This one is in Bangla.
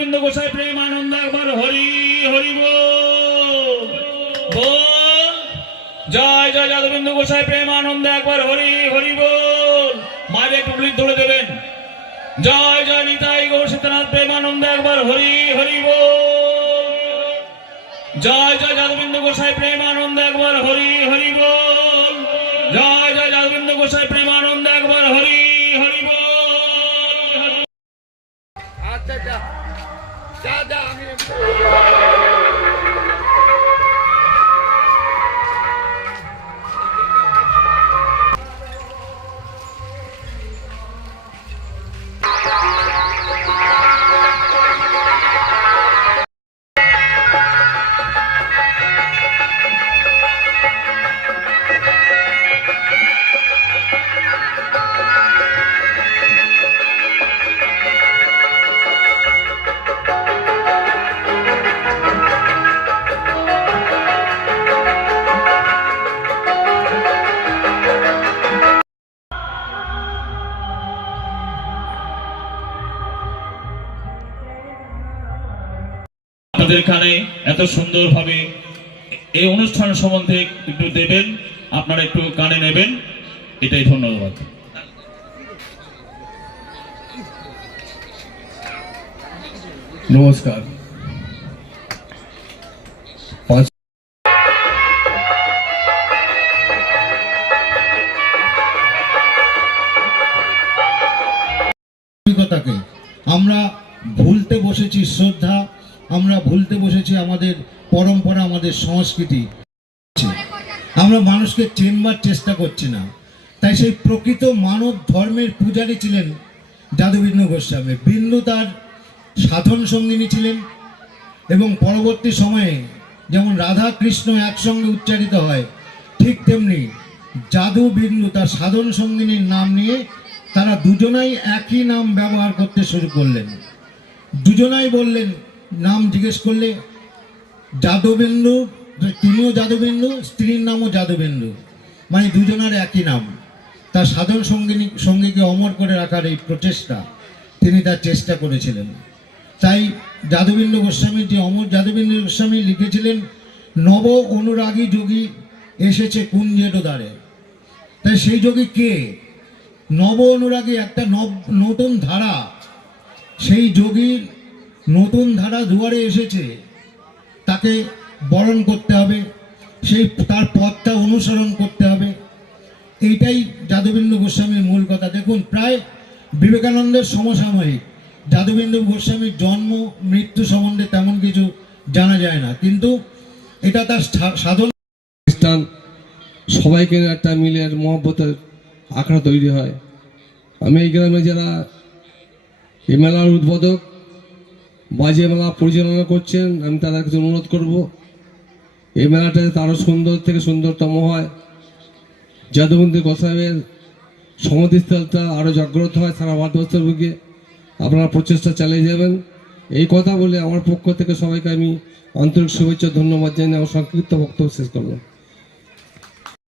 যাদবেন্দ্র গোসাই প্রেমানন্দ একবার হরি হরি বল। জয় জয় যাদবেন্দ্র গোসাই প্রেমানন্দ একবার হরি হরি বল। মাঝে একটু ধরে দেবেন। জয় জয় নিতাই গৌর সীতানাথ প্রেমানন্দ একবার হরি হরি বল। জয় জয় যাদবেন্দ্র গোসাই প্রেমানন্দ একবার হরি হরি বল। জয় জয় যাদবেন্দ্র গোসাই প্রেমানন্দ একবার হরি হরি বল। আচ্ছা যা যা যা আমি আপনাদের কানে এত সুন্দরভাবে এই অনুষ্ঠান সম্বন্ধে একটু দেবেন, আপনারা একটু কানে নেবেন, এটাই ধন্যবাদ। নমস্কার। আমরা ভুলতে বসেছি শ্রদ্ধা, আমরা ভুলতে বসেছি আমাদের পরম্পরা, আমাদের সংস্কৃতি। আমরা মানুষকে চেনবার চেষ্টা করছি না। তাই সেই প্রকৃত মানব ধর্মের পূজারী ছিলেন যাদবেন্দ্র গোস্বামী। বিন্দু তার সাধন সঙ্গিনী ছিলেন এবং পরবর্তী সময়ে যেমন রাধা কৃষ্ণ একসঙ্গে উচ্চারিত হয়, ঠিক তেমনি যাদু বিন্দু তার সাধন সঙ্গিনীর নাম নিয়ে তারা দুজনাই একই নাম ব্যবহার করতে শুরু করলেন। দুজনাই বললেন, নাম জিজ্ঞেস করলে যাদবেন্দু, তিনিও যাদবেন্দু, স্ত্রীর নামও যাদবেন্দু, মানে দুজনার একই নাম। তার সাধন সঙ্গীকে অমর করে রাখার এই প্রচেষ্টা তিনি তার চেষ্টা করেছিলেন। তাই যাদবেন্দ্র গোস্বামী, যে অমর যাদবেন্দ্র গোস্বামী লিখেছিলেন, নব অনুরাগী যোগী এসেছে কুঞ্জের দ্বারে। তাই সেই যোগী কে? নব অনুরাগী, একটা নতুন ধারা, সেই যোগীর নতুন ধারা দুয়ারে এসেছে, তাকে বরণ করতে হবে, সেই তার পথটা অনুসরণ করতে হবে। এইটাই যাদবেন্দ্র গোস্বামীর মূল কথা। দেখুন, প্রায় বিবেকানন্দের সমসাময়িক। যাদবেন্দ্র গোস্বামীর জন্ম মৃত্যু সম্বন্ধে তেমন কিছু জানা যায় না, কিন্তু এটা তার সাধন। খ্রিস্টান সবাইকে একটা মিলের মহব্বতের আখড়া তৈরি হয়। আমি এই গ্রামে যারা এই মেলার উদ্বোধক, বাজে মেলা পরিচালনা করছেন, আমি তাদের কাছে অনুরোধ করব এই মেলাটা যাতে আরও সুন্দর থেকে সুন্দরতম হয়। যাদবেন্দ্র গোস্বামীর সমাধিস্থলটা আরও জাগ্রত হয় সারা ভারতবর্ষের বুকে। আপনারা প্রচেষ্টা চালিয়ে যাবেন। এই কথা বলে আমার পক্ষ থেকে সবাইকে আমি আন্তরিক শুভেচ্ছা ধন্যবাদ জানিয়ে আমার সংক্ষিপ্ত বক্তব্য শেষ করলাম।